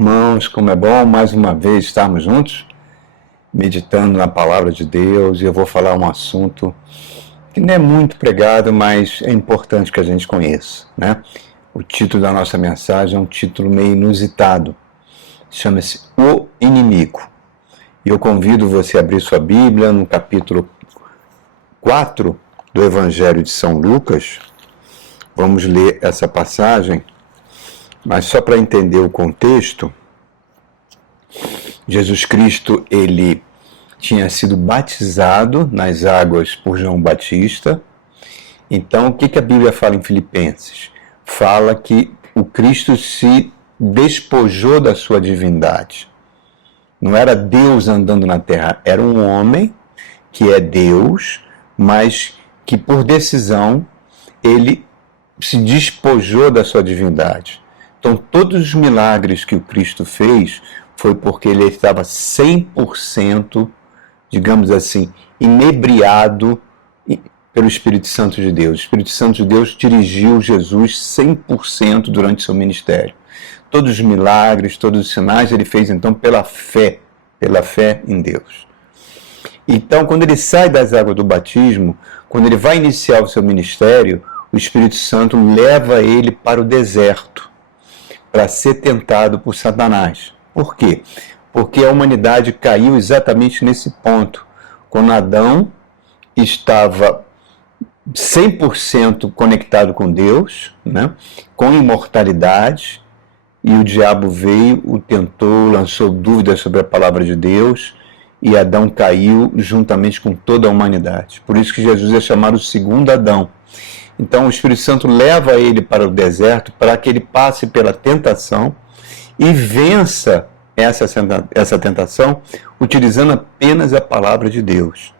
irmãos, como é bom mais uma vez estarmos juntos, meditando na palavra de Deus. E eu vou falar um assunto que não é muito pregado, mas é importante que a gente conheça, né? O título da nossa mensagem é um título meio inusitado, chama-se O Inimigo. E eu convido você a abrir sua Bíblia no capítulo 4 do Evangelho de São Lucas. Vamos ler essa passagem, mas só para entender o contexto, Jesus Cristo, ele tinha sido batizado nas águas por João Batista. Então, o que a Bíblia fala em Filipenses? Fala que o Cristo se despojou da sua divindade. Não era Deus andando na terra, era um homem que é Deus, mas que por decisão ele se despojou da sua divindade. Então, todos os milagres que o Cristo fez foi porque ele estava 100%, digamos assim, inebriado pelo Espírito Santo de Deus. O Espírito Santo de Deus dirigiu Jesus 100% durante seu ministério. Todos os milagres, todos os sinais ele fez então pela fé em Deus. Então, quando ele sai das águas do batismo, quando ele vai iniciar o seu ministério, o Espírito Santo leva ele para o deserto, para ser tentado por Satanás. Por quê? Porque a humanidade caiu exatamente nesse ponto. Quando Adão estava 100% conectado com Deus, né, com imortalidade, e o diabo veio, o tentou, lançou dúvidas sobre a palavra de Deus, e Adão caiu juntamente com toda a humanidade. Por isso que Jesus é chamado o segundo Adão. Então o Espírito Santo leva ele para o deserto para que ele passe pela tentação e vença essa tentação utilizando apenas a palavra de Deus.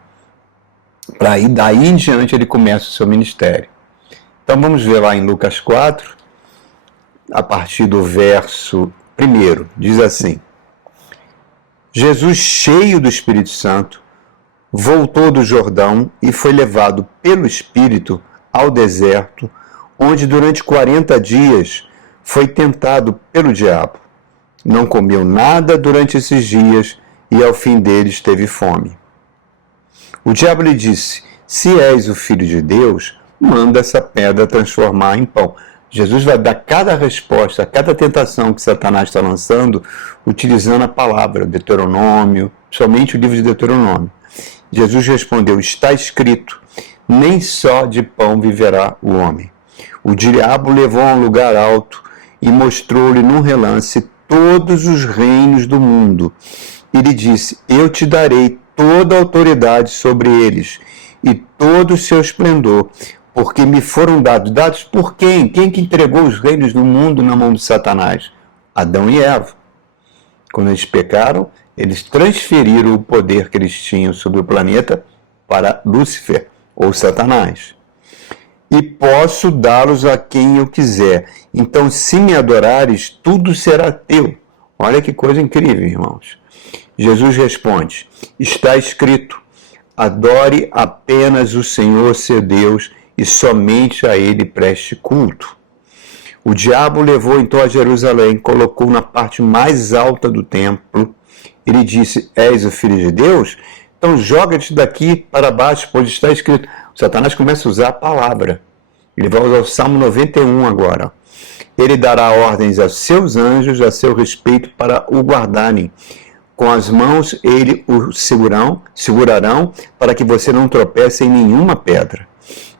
Para aí, daí em diante ele começa o seu ministério. Então vamos ver lá em Lucas 4, a partir do verso 1, diz assim: Jesus, cheio do Espírito Santo, voltou do Jordão e foi levado pelo Espírito ao deserto, onde durante 40 dias foi tentado pelo diabo. Não comeu nada durante esses dias e ao fim deles teve fome. O diabo lhe disse: se és o Filho de Deus, manda essa pedra transformar em pão. Jesus vai dar cada resposta a cada tentação que Satanás está lançando, utilizando a palavra, Deuteronômio, somente o livro de Deuteronômio. Jesus respondeu: está escrito, nem só de pão viverá o homem. O diabo levou a um lugar alto e mostrou-lhe num relance todos os reinos do mundo. E lhe disse: eu te darei toda a autoridade sobre eles e todo o seu esplendor, porque me foram dados. Dados por quem? Quem que entregou os reinos do mundo na mão de Satanás? Adão e Eva. Quando eles pecaram, eles transferiram o poder que eles tinham sobre o planeta para Lúcifer, ou Satanás. E posso dá-los a quem eu quiser. Então, se me adorares, tudo será teu. Olha que coisa incrível, irmãos. Jesus responde: está escrito, adore apenas o Senhor seu Deus e somente a ele preste culto. O diabo levou então a Jerusalém, colocou na parte mais alta do templo. Ele disse: és o Filho de Deus? Então joga-te daqui para baixo, pois está escrito. O Satanás começa a usar a palavra. Ele vai usar o Salmo 91 agora. Ele dará ordens a seus anjos a seu respeito para o guardarem. Com as mãos ele o segurarão para que você não tropece em nenhuma pedra.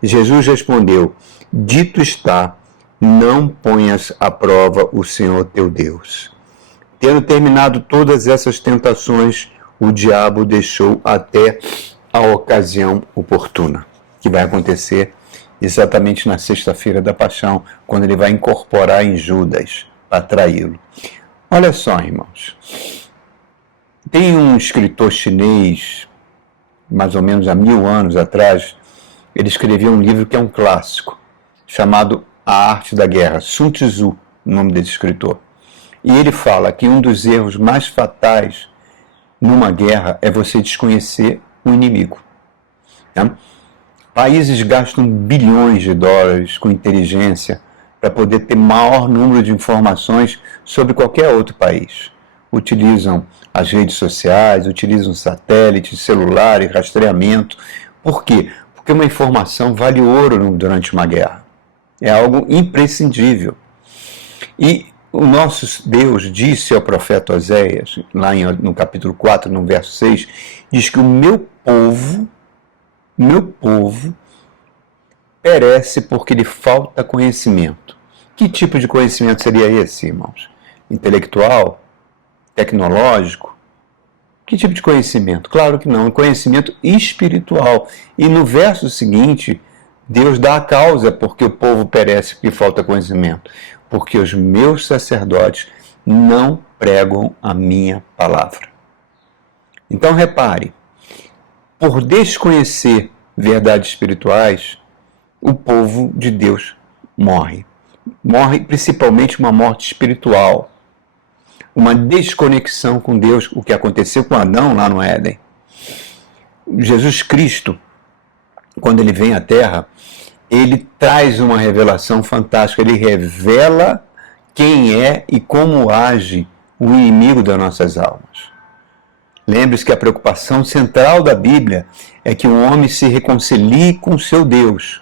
Jesus respondeu: dito está, não ponhas à prova o Senhor teu Deus. Tendo terminado todas essas tentações, o diabo deixou até a ocasião oportuna, que vai acontecer exatamente na sexta-feira da paixão, quando ele vai incorporar em Judas para traí-lo. Olha só, irmãos. Tem um escritor chinês, mais ou menos há 1000 anos atrás, ele escreveu um livro que é um clássico, chamado A Arte da Guerra, Sun Tzu, o nome desse escritor. E ele fala que um dos erros mais fatais numa guerra é você desconhecer o inimigo. Né? Países gastam bilhões de dólares com inteligência para poder ter maior número de informações sobre qualquer outro país. Utilizam as redes sociais, utilizam satélites, celular e rastreamento. Por quê? Porque uma informação vale ouro durante uma guerra. É algo imprescindível. E o nosso Deus disse ao profeta Oséias, lá no capítulo 4, no verso 6, diz que o meu povo perece porque lhe falta conhecimento. Que tipo de conhecimento seria esse, irmãos? Intelectual? Tecnológico? Que tipo de conhecimento? Claro que não, conhecimento espiritual. E no verso seguinte, Deus dá a causa porque o povo perece porque falta conhecimento. Porque os meus sacerdotes não pregam a minha palavra. Então repare, por desconhecer verdades espirituais, o povo de Deus morre. Morre principalmente uma morte espiritual. Uma desconexão com Deus, o que aconteceu com Adão lá no Éden. Jesus Cristo, quando ele vem à Terra, ele traz uma revelação fantástica. Ele revela quem é e como age o inimigo das nossas almas. Lembre-se que a preocupação central da Bíblia é que o homem se reconcilie com seu Deus.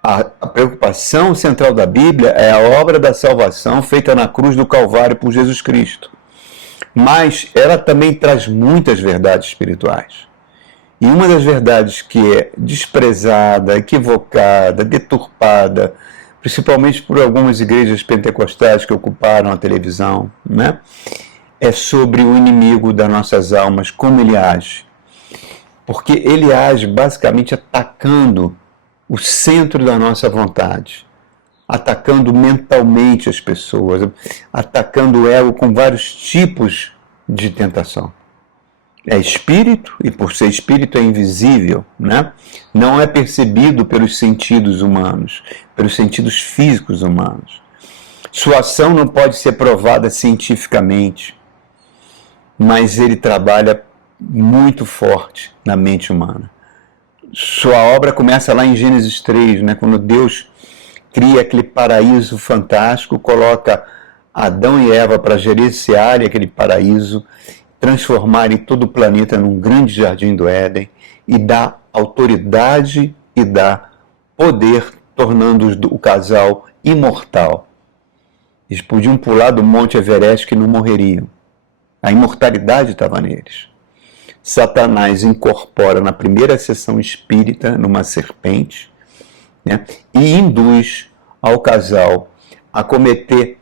A preocupação central da Bíblia é a obra da salvação feita na cruz do Calvário por Jesus Cristo. Mas ela também traz muitas verdades espirituais. E uma das verdades que é desprezada, equivocada, deturpada, principalmente por algumas igrejas pentecostais que ocuparam a televisão, né? É sobre o inimigo das nossas almas, como ele age. Porque ele age basicamente atacando o centro da nossa vontade, atacando mentalmente as pessoas, atacando o ego com vários tipos de tentação. É espírito, e por ser espírito é invisível, né? Não é percebido pelos sentidos humanos, pelos sentidos físicos humanos. Sua ação não pode ser provada cientificamente, mas ele trabalha muito forte na mente humana. Sua obra começa lá em Gênesis 3, né? Quando Deus cria aquele paraíso fantástico, coloca Adão e Eva para gerenciar aquele paraíso, transformarem todo o planeta num grande jardim do Éden e dá autoridade e dá poder, tornando o casal imortal. Eles podiam pular do Monte Everest que não morreriam. A imortalidade estava neles. Satanás incorpora na primeira sessão espírita numa serpente, né, e induz ao casal a cometer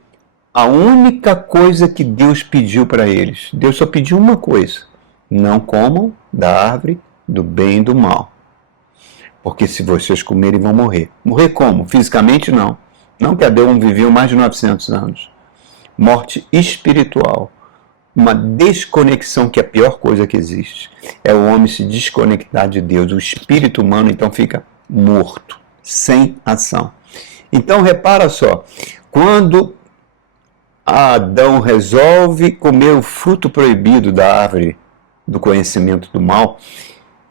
a única coisa que Deus pediu para eles. Deus só pediu uma coisa: não comam da árvore do bem e do mal. Porque se vocês comerem vão morrer. Morrer como? Fisicamente não. Não que Adão viveu mais de 900 anos. Morte espiritual. Uma desconexão que é a pior coisa que existe. É o homem se desconectar de Deus. O espírito humano então fica morto, sem ação. Então repara só, quando Adão resolve comer o fruto proibido da árvore do conhecimento do mal,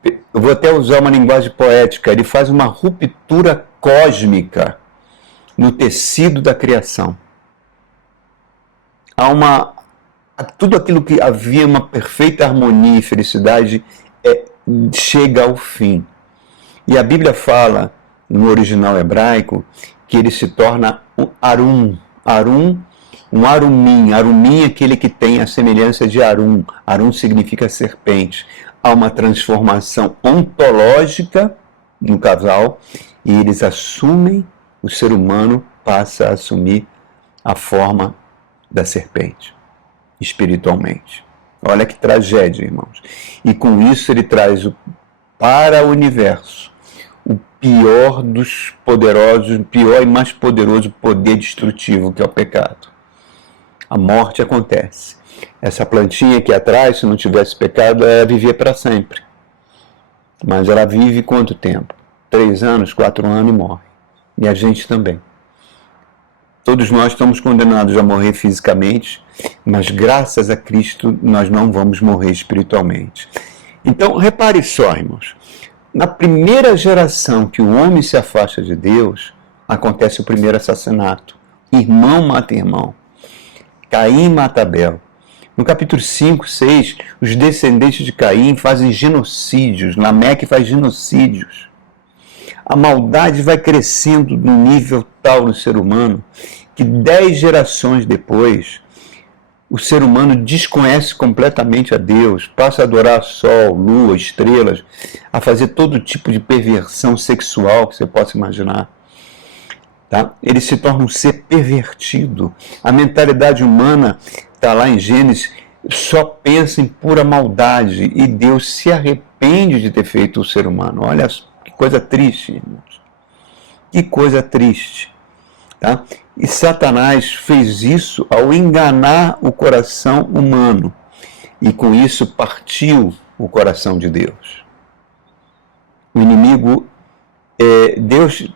eu vou até usar uma linguagem poética, ele faz uma ruptura cósmica no tecido da criação. Tudo aquilo que havia uma perfeita harmonia e felicidade chega ao fim. E a Bíblia fala, no original hebraico, que ele se torna um Arum. Um Arumim. Arumim é aquele que tem a semelhança de Arum. Arum significa serpente. Há uma transformação ontológica no casal e eles assumem, o ser humano passa a assumir a forma da serpente, espiritualmente. Olha que tragédia, irmãos. E com isso ele traz para o universo o pior dos poderosos, o pior e mais poderoso poder destrutivo, que é o pecado. A morte acontece. Essa plantinha aqui atrás, se não tivesse pecado, ela ia viver para sempre. Mas ela vive quanto tempo? 3 anos, 4 anos e morre. E a gente também. Todos nós estamos condenados a morrer fisicamente, mas graças a Cristo nós não vamos morrer espiritualmente. Então, repare só, irmãos. Na primeira geração que o homem se afasta de Deus, acontece o primeiro assassinato. Irmão mata irmão. Caim mata Abel. No capítulo 5, 6, os descendentes de Caim fazem genocídios. Lameque faz genocídios. A maldade vai crescendo num nível tal no ser humano que 10 gerações depois, o ser humano desconhece completamente a Deus, passa a adorar sol, lua, estrelas, a fazer todo tipo de perversão sexual que você possa imaginar. Tá? Ele se torna um ser pervertido. A mentalidade humana, está lá em Gênesis, só pensa em pura maldade e Deus se arrepende de ter feito o ser humano. Olha que coisa triste, irmãos. Que coisa triste. Tá? E Satanás fez isso ao enganar o coração humano e com isso partiu o coração de Deus. O inimigo, Deus,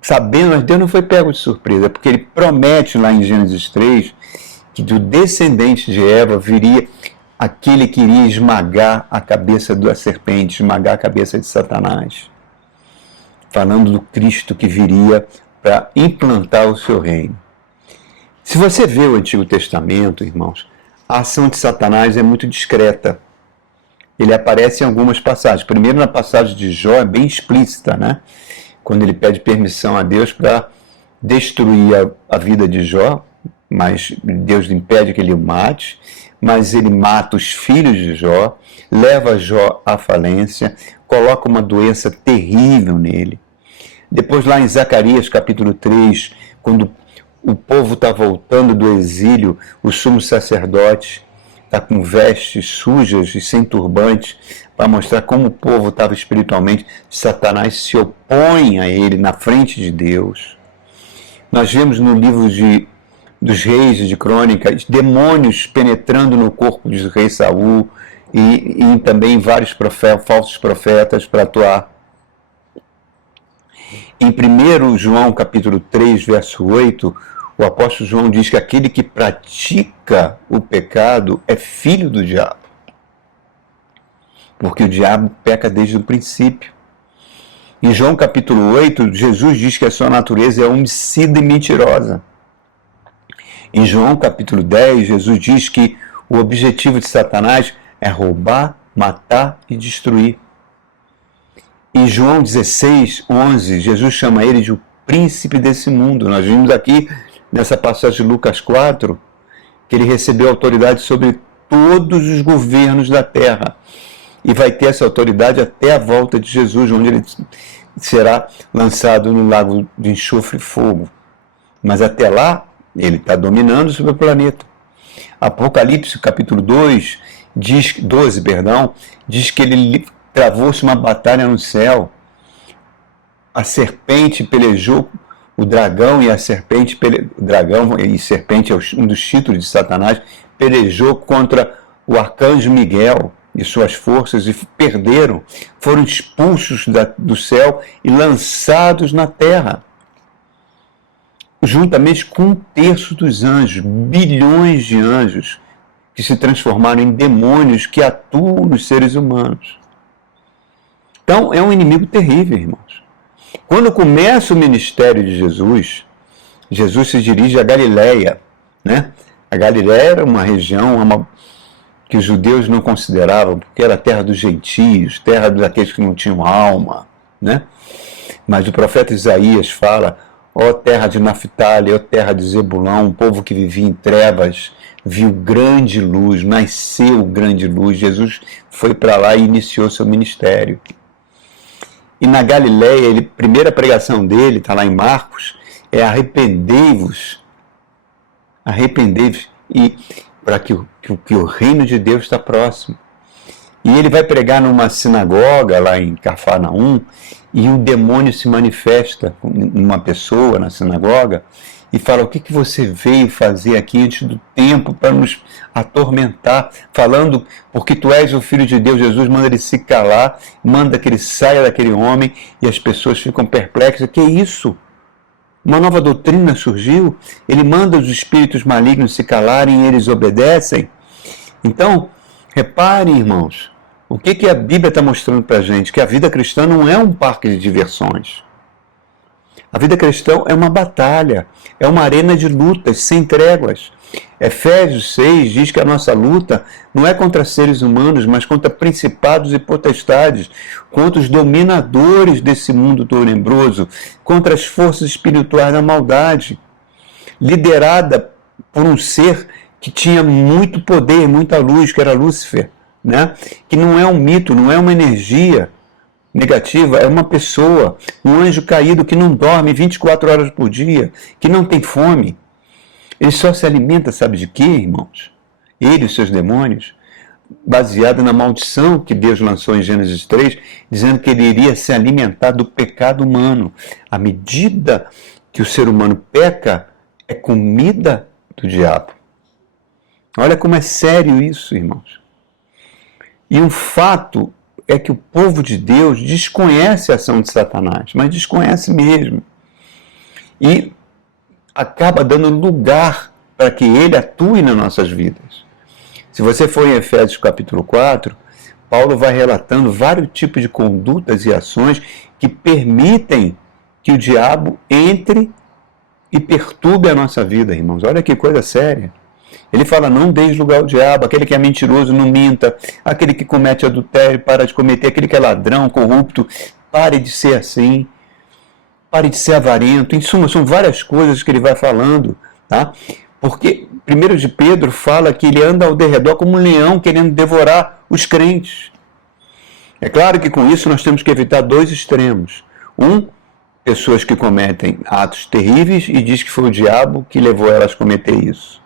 sabendo, mas Deus não foi pego de surpresa, porque ele promete lá em Gênesis 3 que do descendente de Eva viria aquele que iria esmagar a cabeça da serpente, esmagar a cabeça de Satanás, falando do Cristo que viria para implantar o seu reino. Se você vê o Antigo Testamento, irmãos, a ação de Satanás é muito discreta. Ele aparece em algumas passagens. Primeiro, na passagem de Jó, é bem explícita, né? Quando ele pede permissão a Deus para destruir a vida de Jó, mas Deus impede que ele o mate, mas ele mata os filhos de Jó, leva Jó à falência, coloca uma doença terrível nele. Depois lá em Zacarias capítulo 3, quando o povo está voltando do exílio, o sumo sacerdote está com vestes sujas e sem turbante, para mostrar como o povo estava espiritualmente, Satanás se opõe a ele na frente de Deus. Nós vemos no livro dos reis e de crônicas, demônios penetrando no corpo de rei Saul e também vários falsos profetas para atuar. Em 1 João capítulo 3, verso 8, o apóstolo João diz que aquele que pratica o pecado é filho do diabo. Porque o diabo peca desde o princípio. Em João capítulo 8, Jesus diz que a sua natureza é homicida e mentirosa. Em João capítulo 10, Jesus diz que o objetivo de Satanás é roubar, matar e destruir. Em João 16, 11, Jesus chama ele de o príncipe desse mundo. Nós vimos aqui, nessa passagem de Lucas 4, que ele recebeu autoridade sobre todos os governos da terra. E vai ter essa autoridade até a volta de Jesus, onde ele será lançado no lago de enxofre e fogo. Mas até lá, ele está dominando sobre o planeta. Apocalipse capítulo 12, diz que ele travou-se uma batalha no céu. A serpente pelejou o dragão e a serpente, dragão e serpente é um dos títulos de Satanás, pelejou contra o arcanjo Miguel e suas forças e perderam, foram expulsos do céu e lançados na terra, juntamente com 1/3 dos anjos, bilhões de anjos que se transformaram em demônios que atuam nos seres humanos. Então, é um inimigo terrível, irmãos. Quando começa o ministério de Jesus, Jesus se dirige à Galileia, né? A Galileia era uma região que os judeus não consideravam, porque era terra dos gentios, terra daqueles que não tinham alma, né? Mas o profeta Isaías fala: ó terra de Naftali, ó terra de Zebulão, um povo que vivia em trevas, viu grande luz, nasceu grande luz. Jesus foi para lá e iniciou seu ministério. E na Galileia, a primeira pregação dele, está lá em Marcos, é arrependei-vos, e para que o reino de Deus está próximo. E ele vai pregar numa sinagoga lá em Cafarnaum, e um demônio se manifesta numa pessoa na sinagoga e fala: o que você veio fazer aqui antes do tempo para nos atormentar, falando porque tu és o Filho de Deus. Jesus manda ele se calar, manda que ele saia daquele homem, e as pessoas ficam perplexas. Que isso? Uma nova doutrina surgiu? Ele manda os espíritos malignos se calarem e eles obedecem? Então, reparem, irmãos, o que a Bíblia está mostrando para a gente? Que a vida cristã não é um parque de diversões. A vida cristã é uma batalha, é uma arena de lutas sem tréguas. Efésios 6 diz que a nossa luta não é contra seres humanos, mas contra principados e potestades, contra os dominadores desse mundo tenebroso, contra as forças espirituais da maldade, liderada por um ser que tinha muito poder, muita luz, que era Lúcifer, né? Que não é um mito, não é uma energia negativa, é uma pessoa, um anjo caído que não dorme 24 horas por dia, que não tem fome. Ele só se alimenta, sabe de quê, irmãos? Ele e os seus demônios, baseado na maldição que Deus lançou em Gênesis 3, dizendo que ele iria se alimentar do pecado humano. À medida que o ser humano peca, é comida do diabo. Olha como é sério isso, irmãos. E um fato é que o povo de Deus desconhece a ação de Satanás, mas desconhece mesmo. E acaba dando lugar para que ele atue nas nossas vidas. Se você for em Efésios capítulo 4, Paulo vai relatando vários tipos de condutas e ações que permitem que o diabo entre e perturbe a nossa vida, irmãos. Olha que coisa séria. Ele fala, não deis lugar ao diabo, aquele que é mentiroso não minta, aquele que comete adultério para de cometer, aquele que é ladrão, corrupto, pare de ser assim, pare de ser avarento. Em suma, são várias coisas que ele vai falando, tá? Porque 1 de Pedro fala que ele anda ao derredor como um leão querendo devorar os crentes. É claro que com isso nós temos que evitar dois extremos. Pessoas que cometem atos terríveis e diz que foi o diabo que levou elas a cometer isso.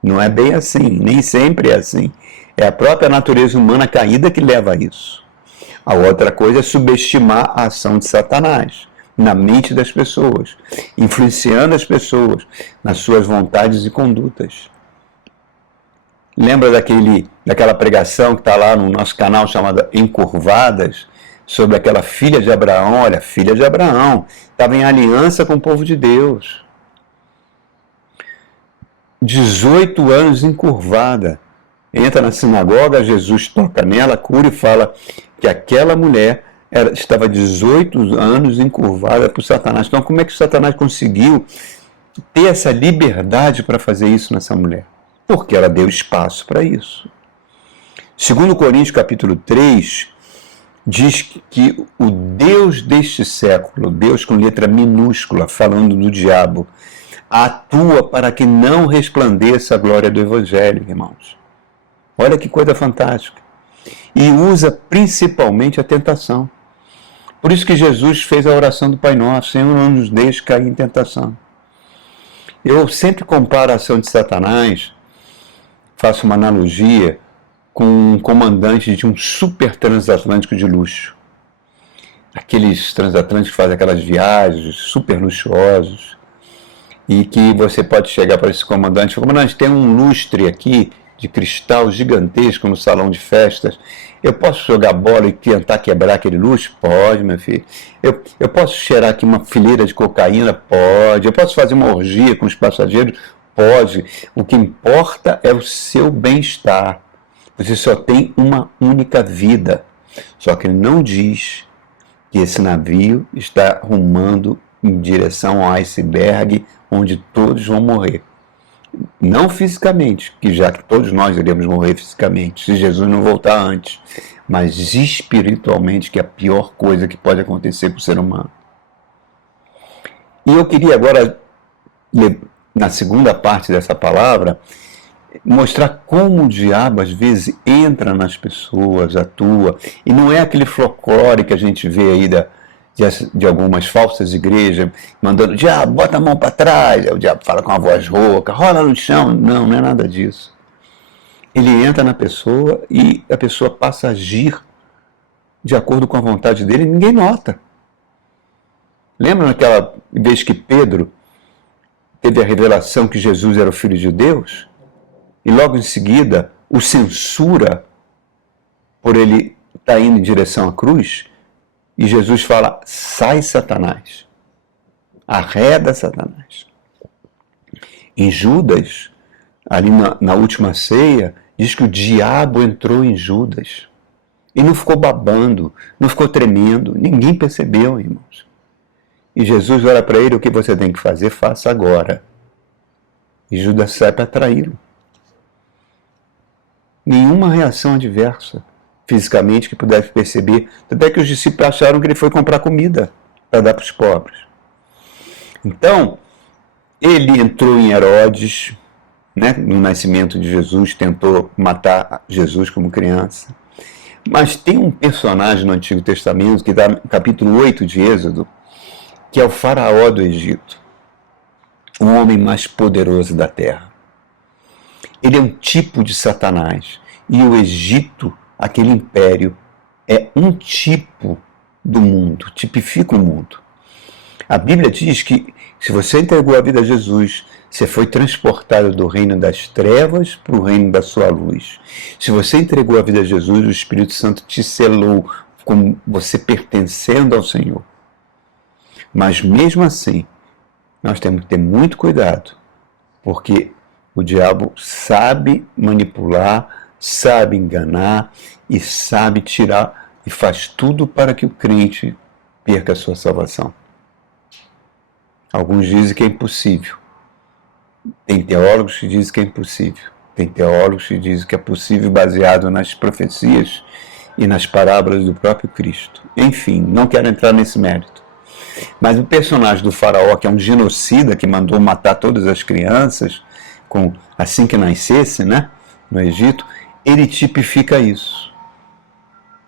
Não é bem assim, nem sempre é assim. É a própria natureza humana caída que leva a isso. A outra coisa é subestimar a ação de Satanás na mente das pessoas, influenciando as pessoas nas suas vontades e condutas. Lembra daquela pregação que está lá no nosso canal chamada Encurvadas, sobre aquela filha de Abraão? Olha, filha de Abraão, estava em aliança com o povo de Deus. 18 anos encurvada. Entra na sinagoga, Jesus toca nela, cura e fala que aquela mulher estava 18 anos encurvada por Satanás. Então, como é que Satanás conseguiu ter essa liberdade para fazer isso nessa mulher? Porque ela deu espaço para isso. 2 Coríntios capítulo 3 diz que o Deus deste século, Deus com letra minúscula, falando do diabo, atua para que não resplandeça a glória do Evangelho, irmãos. Olha que coisa fantástica. E usa principalmente a tentação. Por isso que Jesus fez a oração do Pai Nosso, Senhor, não nos deixe cair em tentação. Eu sempre comparo a ação de Satanás, faço uma analogia com um comandante de um super transatlântico de luxo. Aqueles transatlânticos que fazem aquelas viagens super luxuosos, e que você pode chegar para esse comandante e falar, comandante, tem um lustre aqui de cristal gigantesco no salão de festas, eu posso jogar bola e tentar quebrar aquele lustre? Pode, meu filho. Eu posso cheirar aqui uma fileira de cocaína? Pode. Eu posso fazer uma orgia com os passageiros? Pode. O que importa é o seu bem-estar. Você só tem uma única vida. Só que ele não diz que esse navio está rumando em direção ao iceberg, onde todos vão morrer. Não fisicamente, que já que todos nós iremos morrer fisicamente, se Jesus não voltar antes, mas espiritualmente, que é a pior coisa que pode acontecer com o ser humano. E eu queria agora, na segunda parte dessa palavra, mostrar como o diabo às vezes entra nas pessoas, atua, e não é aquele folclore que a gente vê aí de algumas falsas igrejas, mandando, diabo, bota a mão para trás, aí o diabo fala com a voz rouca, rola no chão. Não, não é nada disso. Ele entra na pessoa e a pessoa passa a agir de acordo com a vontade dele e ninguém nota. Lembra naquela vez que Pedro teve a revelação que Jesus era o Filho de Deus? E logo em seguida o censura por ele estar indo em direção à cruz? E Jesus fala, sai Satanás, arreda Satanás. Em Judas, ali na última ceia, diz que o diabo entrou em Judas. E não ficou babando, não ficou tremendo, ninguém percebeu, irmãos. E Jesus olha para ele: o que você tem que fazer, faça agora. E Judas sai para traí-lo. Nenhuma reação adversa, fisicamente, que pudesse perceber. Até que os discípulos acharam que ele foi comprar comida para dar para os pobres. Então, ele entrou em Herodes, né, no nascimento de Jesus, tentou matar Jesus como criança. Mas tem um personagem no Antigo Testamento, que está no capítulo 8 de Êxodo, que é o faraó do Egito, o homem mais poderoso da terra. Ele é um tipo de Satanás. E o Egito, aquele império, é um tipo do mundo, tipifica o mundo. A Bíblia diz que se você entregou a vida a Jesus, você foi transportado do reino das trevas para o reino da sua luz. Se você entregou a vida a Jesus, o Espírito Santo te selou como você pertencendo ao Senhor. Mas mesmo assim, nós temos que ter muito cuidado, porque o diabo sabe manipular, sabe enganar e sabe tirar e faz tudo para que o crente perca a sua salvação. Alguns dizem que é impossível. Tem teólogos que dizem que é impossível. Tem teólogos que dizem que é possível baseado nas profecias e nas parábolas do próprio Cristo. Enfim, não quero entrar nesse mérito. Mas o personagem do faraó, que é um genocida, que mandou matar todas as crianças assim que nascesse, né, no Egito, ele tipifica isso.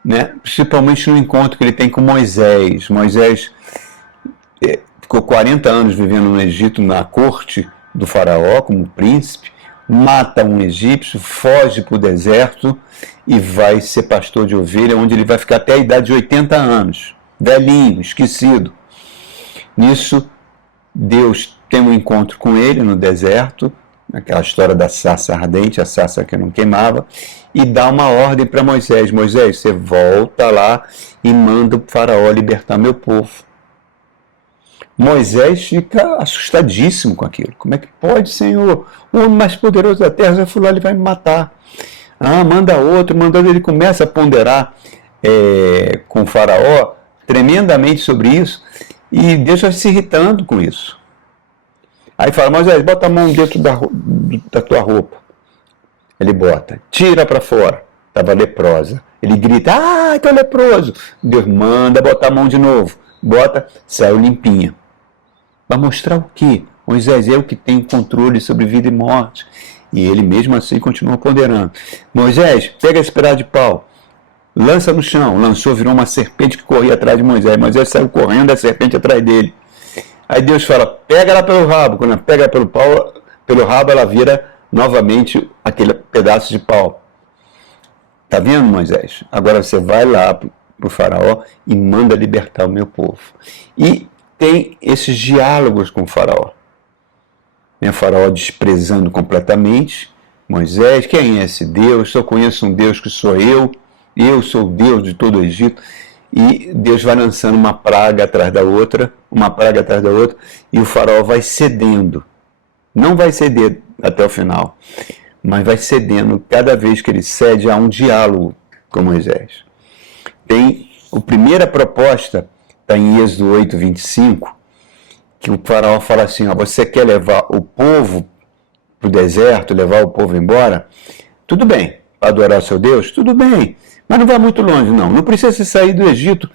Né? Principalmente no encontro que ele tem com Moisés. Moisés ficou 40 anos vivendo no Egito, na corte do faraó, como príncipe, mata um egípcio, foge para o deserto e vai ser pastor de ovelha, onde ele vai ficar até a idade de 80 anos, velhinho, esquecido. Nisso, Deus tem um encontro com ele no deserto, aquela história da sarça ardente, a sarça que não queimava, e dá uma ordem para Moisés: Moisés, você volta lá e manda o faraó libertar meu povo. Moisés fica assustadíssimo com aquilo. Como é que pode, Senhor? O homem mais poderoso da terra, já fui lá, ele vai me matar. Manda outro, mandando. Ele começa a ponderar com o faraó tremendamente sobre isso, e Deus vai se irritando com isso. Aí fala: Moisés, bota a mão dentro da tua roupa. Ele bota, tira para fora. Estava leprosa. Ele grita: estou leproso. Deus manda botar a mão de novo. Bota, saiu limpinha. Para mostrar o quê? Moisés é o que tem controle sobre vida e morte. E ele mesmo assim continua ponderando. Moisés, pega esse pedaço de pau, lança no chão. Lançou, virou uma serpente que corria atrás de Moisés. Moisés saiu correndo, a serpente atrás dele. Aí Deus fala: pega ela pelo rabo. Quando ela pega pelo rabo, ela vira novamente aquele pedaço de pau. Tá vendo, Moisés? Agora você vai lá para o faraó e manda libertar o meu povo. E tem esses diálogos com o faraó. O faraó desprezando completamente Moisés: quem é esse Deus? Só conheço um Deus que sou eu sou o Deus de todo o Egito. E Deus vai lançando uma praga atrás da outra, e o faraó vai cedendo. Não vai ceder até o final, mas vai cedendo. Cada vez que ele cede, há um diálogo com Moisés. A primeira proposta está em Êxodo 8, 25, que o faraó fala assim: você quer levar o povo para o deserto, levar o povo embora? Tudo bem. Para adorar o seu Deus? Tudo bem. Mas não vai muito longe, não. Não precisa sair do Egito.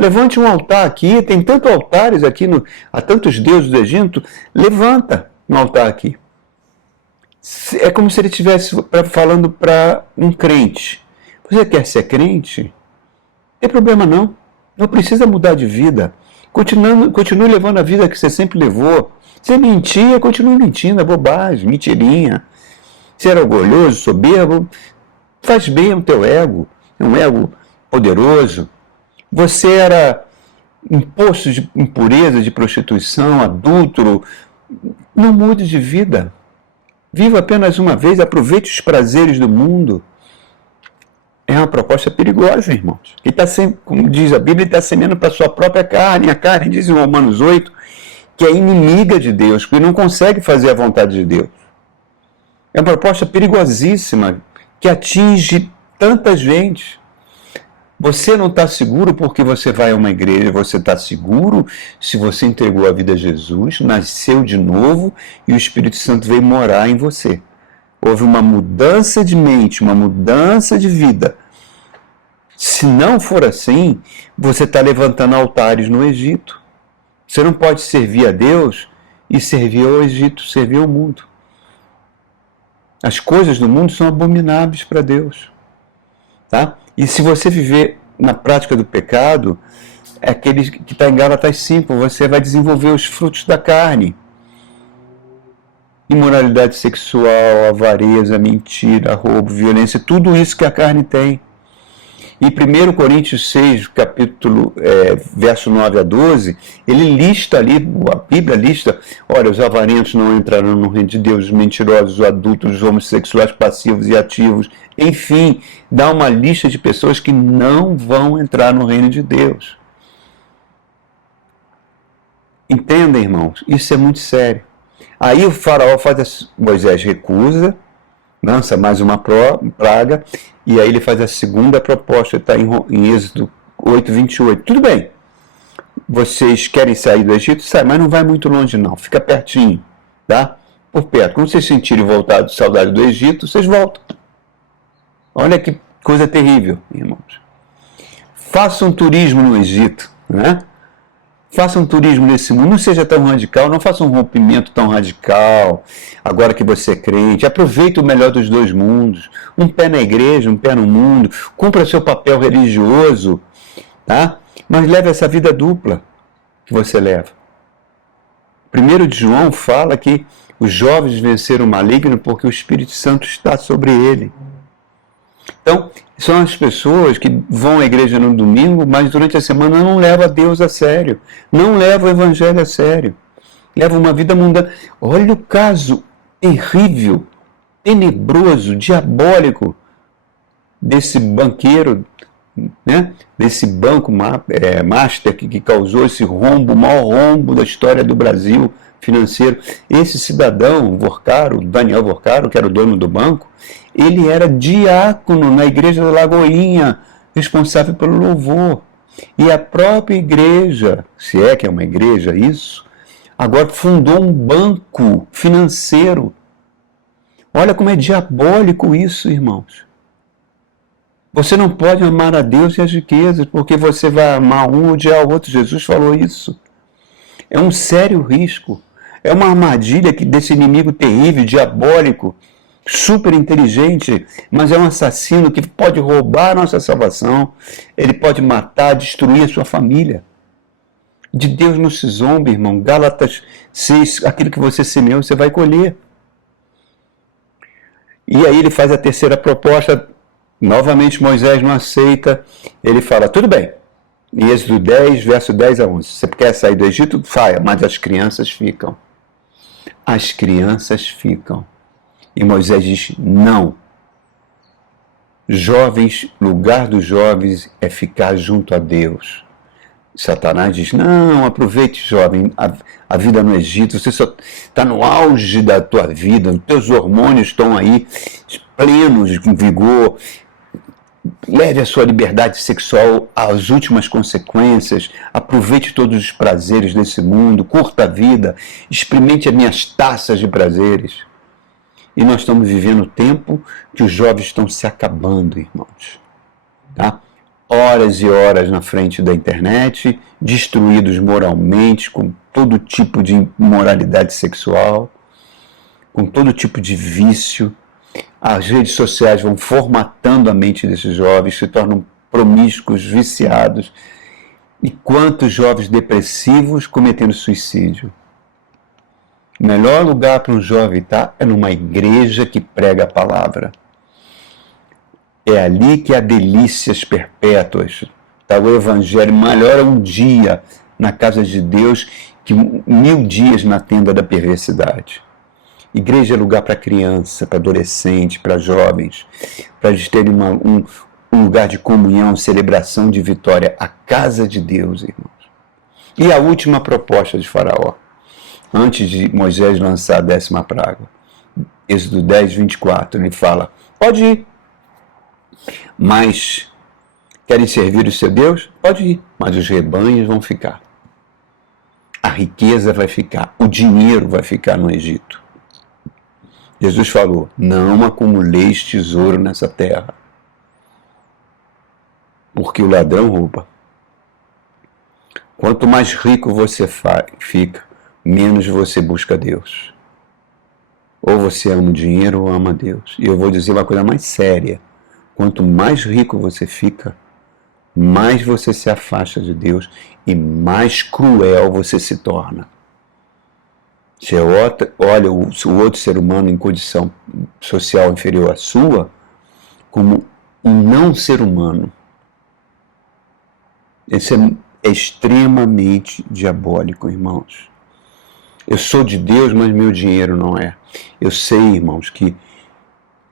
Levante um altar aqui. Tem tantos altares aqui, há tantos deuses do Egito. Levanta um altar aqui. É como se ele estivesse falando para um crente. Você quer ser crente? Não tem problema não. Não precisa mudar de vida. Continue levando a vida que você sempre levou. Você mentia, continue mentindo. É bobagem, mentirinha. Ser orgulhoso, soberbo, faz bem ao teu ego. É um ego poderoso. Você era um poço de impureza, de prostituição, adúltero. Não mude de vida. Viva apenas uma vez, aproveite os prazeres do mundo. É uma proposta perigosa, irmãos. Ele como diz a Bíblia, ele está semeando para a sua própria carne. A carne, diz em Romanos 8, que é inimiga de Deus, porque não consegue fazer a vontade de Deus. É uma proposta perigosíssima, que atinge tanta gente. Você não está seguro porque você vai a uma igreja, você está seguro se você entregou a vida a Jesus, nasceu de novo e o Espírito Santo veio morar em você. Houve uma mudança de mente, uma mudança de vida. Se não for assim, você está levantando altares no Egito. Você não pode servir a Deus e servir ao Egito, servir ao mundo. As coisas do mundo são abomináveis para Deus. Tá? E se você viver na prática do pecado, é aquele que está em Gálatas 5, você vai desenvolver os frutos da carne. Imoralidade sexual, avareza, mentira, roubo, violência, tudo isso que a carne tem. E 1 Coríntios 6, verso 9 a 12, ele lista ali, a Bíblia lista, olha, os avarentos não entrarão no reino de Deus, os mentirosos, os adultos, os homossexuais passivos e ativos, enfim, dá uma lista de pessoas que não vão entrar no reino de Deus. Entendem, irmãos? Isso é muito sério. Aí o faraó Moisés recusa, lança mais uma praga, e aí ele faz a segunda proposta, está em Êxodo 8, 28. Tudo bem, vocês querem sair do Egito? Sai, mas não vai muito longe não, fica pertinho, tá? Por perto. Quando vocês sentirem saudade do Egito, vocês voltam. Olha que coisa terrível, irmãos. Façam turismo no Egito, né? Faça um turismo nesse mundo, não seja tão radical, não faça um rompimento tão radical, agora que você é crente. Aproveite o melhor dos dois mundos, um pé na igreja, um pé no mundo, cumpra seu papel religioso, tá? Mas leve essa vida dupla que você leva. 1 de João fala que os jovens venceram o maligno porque o Espírito Santo está sobre ele. Então, são as pessoas que vão à igreja no domingo, mas durante a semana não levam a Deus a sério. Não levam o Evangelho a sério. Levam uma vida mundana. Olha o caso terrível, tenebroso, diabólico desse banqueiro, né? Desse banco master que causou esse rombo, o maior rombo da história do Brasil financeiro. Esse cidadão, Daniel Vorcaro, que era o dono do banco, ele era diácono na igreja da Lagoinha, responsável pelo louvor. E a própria igreja, se é que é uma igreja isso, agora fundou um banco financeiro. Olha como é diabólico isso, irmãos. Você não pode amar a Deus e as riquezas, porque você vai amar um ou odiar o outro. Jesus falou isso. É um sério risco. É uma armadilha desse inimigo terrível, diabólico, super inteligente, mas é um assassino que pode roubar a nossa salvação, ele pode matar, destruir a sua família. De Deus não se zombe, irmão. Gálatas 6, aquilo que você semeou, você vai colher. E aí ele faz a terceira proposta, novamente Moisés não aceita, ele fala, tudo bem, em Êxodo 10, verso 10 a 11, você quer sair do Egito? Saia, mas as crianças ficam. As crianças ficam. E Moisés diz, não. Jovens, lugar dos jovens é ficar junto a Deus. Satanás diz, não, aproveite, jovem, a vida no Egito, você só está no auge da tua vida, os teus hormônios estão aí plenos, com vigor, leve a sua liberdade sexual às últimas consequências, aproveite todos os prazeres desse mundo, curta a vida, experimente as minhas taças de prazeres. E nós estamos vivendo o tempo que os jovens estão se acabando, irmãos. Tá? Horas e horas na frente da internet, destruídos moralmente, com todo tipo de imoralidade sexual, com todo tipo de vício. As redes sociais vão formatando a mente desses jovens, se tornam promíscuos, viciados. E quantos jovens depressivos cometendo suicídio? O melhor lugar para um jovem estar é numa igreja que prega a palavra. É ali que há delícias perpétuas. Tá? O evangelho melhor é um dia na casa de Deus que 1000 dias na tenda da perversidade. Igreja é lugar para criança, para adolescente, para jovens, para eles terem um lugar de comunhão, celebração de vitória, a casa de Deus, irmãos. E a última proposta de Faraó, antes de Moisés lançar a 10ª praga, Êxodo 10, 24, ele fala, pode ir, mas Querem servir o seu Deus? Pode ir, mas os rebanhos vão ficar. A riqueza vai ficar, o dinheiro vai ficar no Egito. Jesus falou, não acumuleis tesouro nessa terra, porque o ladrão rouba. Quanto mais rico você fica, menos você busca Deus. Ou você ama o dinheiro ou ama Deus. E eu vou dizer uma coisa mais séria. Quanto mais rico você fica, mais você se afasta de Deus e mais cruel você se torna. Você olha o outro ser humano em condição social inferior à sua como um não ser humano. Esse é extremamente diabólico, irmãos. Eu sou de Deus, mas meu dinheiro não é. Eu sei, irmãos, que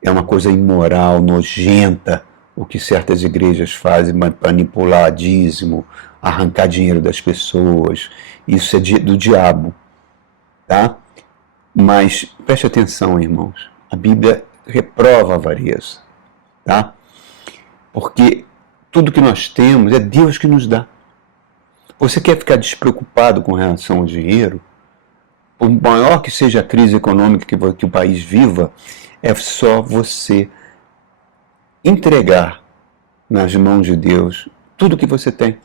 é uma coisa imoral, nojenta, o que certas igrejas fazem, manipular dízimo, arrancar dinheiro das pessoas. Isso é do diabo, tá? Mas preste atenção, irmãos. A Bíblia reprova a avareza, tá? Porque tudo que nós temos é Deus que nos dá. Você quer ficar despreocupado com relação ao dinheiro? Por maior que seja a crise econômica que o país viva, é só você entregar nas mãos de Deus tudo que você tem.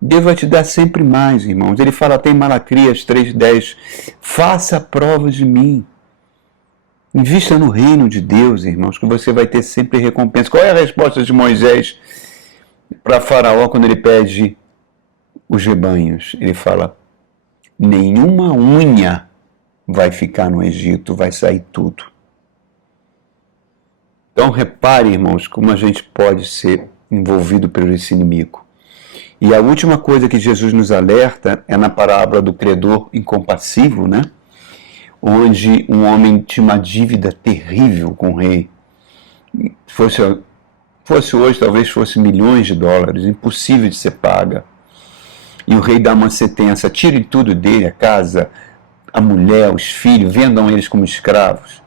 Deus vai te dar sempre mais, irmãos. Ele fala até em Malaquias 3,10, faça a prova de mim. Invista no reino de Deus, irmãos, que você vai ter sempre recompensa. Qual é a resposta de Moisés para Faraó quando ele pede os rebanhos? Ele fala, nenhuma unha vai ficar no Egito, vai sair tudo. Então repare, irmãos, como a gente pode ser envolvido por esse inimigo. E a última coisa que Jesus nos alerta é na parábola do credor incompassivo, né? Onde um homem tinha uma dívida terrível com o rei. Fosse hoje, talvez fosse milhões de dólares, impossível de ser paga. E o rei dá uma sentença, tirem tudo dele, a casa, a mulher, os filhos, vendam eles como escravos.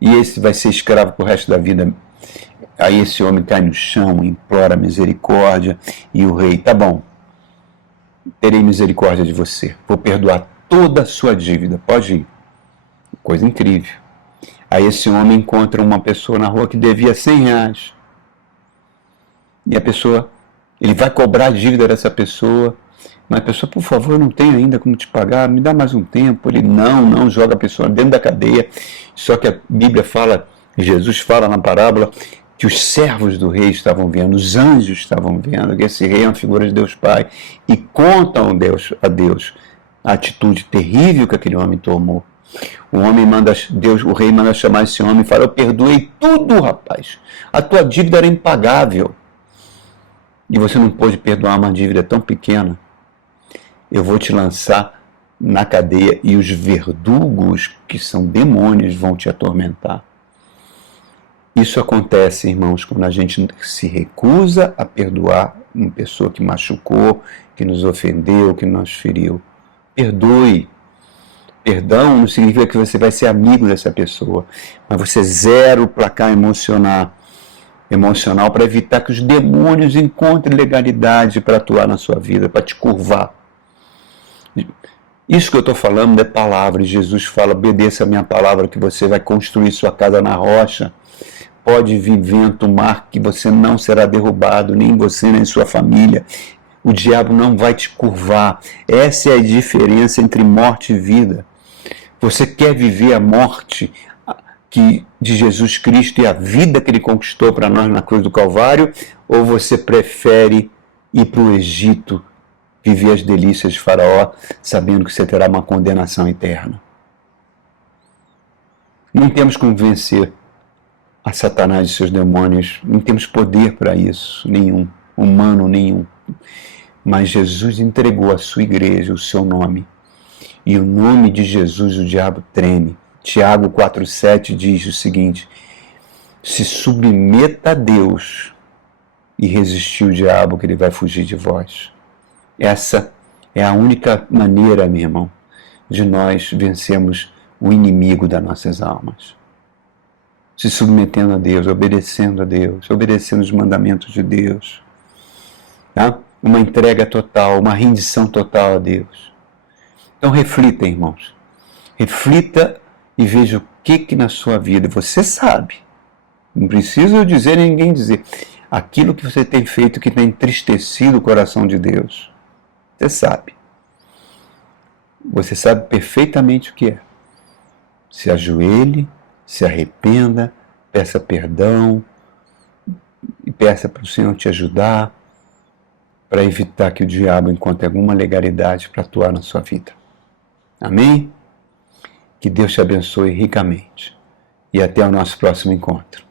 E esse vai ser escravo pro resto da vida. Aí esse homem cai no chão, implora misericórdia, e o rei, tá bom, terei misericórdia de você, vou perdoar toda a sua dívida, pode ir. Coisa incrível. Aí esse homem encontra uma pessoa na rua que devia 100 reais. E a pessoa, ele vai cobrar a dívida dessa pessoa, mas a pessoa, por favor, eu não tenho ainda como te pagar, me dá mais um tempo. Ele não joga a pessoa dentro da cadeia. Só que a Bíblia fala, Jesus fala na parábola, que os servos do rei estavam vendo, os anjos estavam vendo, que esse rei é uma figura de Deus Pai, e contam a Deus a atitude terrível que aquele homem tomou. O rei manda chamar esse homem e fala, eu perdoei tudo, rapaz, a tua dívida era impagável, e você não pôde perdoar uma dívida tão pequena, eu vou te lançar na cadeia e os verdugos, que são demônios, vão te atormentar. Isso acontece, irmãos, quando a gente se recusa a perdoar uma pessoa que machucou, que nos ofendeu, que nos feriu. Perdoe. Perdão não significa que você vai ser amigo dessa pessoa, mas você zera o placar emocional para evitar que os demônios encontrem legalidade para atuar na sua vida, para te curvar. Isso que eu estou falando é palavra, e Jesus fala, obedeça a minha palavra, que você vai construir sua casa na rocha. Pode vir vento, mar, que você não será derrubado, nem você, nem sua família. O diabo não vai te curvar. Essa é a diferença entre morte e vida. Você quer viver a morte de Jesus Cristo e a vida que ele conquistou para nós na cruz do Calvário, ou você prefere ir para o Egito, viver as delícias de Faraó, sabendo que você terá uma condenação eterna? Não temos como vencer a Satanás e seus demônios, não temos poder para isso, nenhum, humano nenhum. Mas Jesus entregou a sua igreja, o seu nome. E o nome de Jesus o diabo treme. Tiago 4,7 diz o seguinte, se submeta a Deus e resistir o diabo, que ele vai fugir de vós. Essa é a única maneira, meu irmão, de nós vencermos o inimigo das nossas almas. se submetendo a Deus, obedecendo os mandamentos de Deus. Tá? Uma entrega total, uma rendição total a Deus. Então reflita, irmãos. Reflita e veja o que na sua vida você sabe. Não precisa eu dizer nem ninguém dizer. Aquilo que você tem feito que tem entristecido o coração de Deus. Você sabe. Você sabe perfeitamente o que é. Se ajoelhe, se arrependa, peça perdão e peça para o Senhor te ajudar para evitar que o diabo encontre alguma legalidade para atuar na sua vida. Amém? Que Deus te abençoe ricamente. E até o nosso próximo encontro.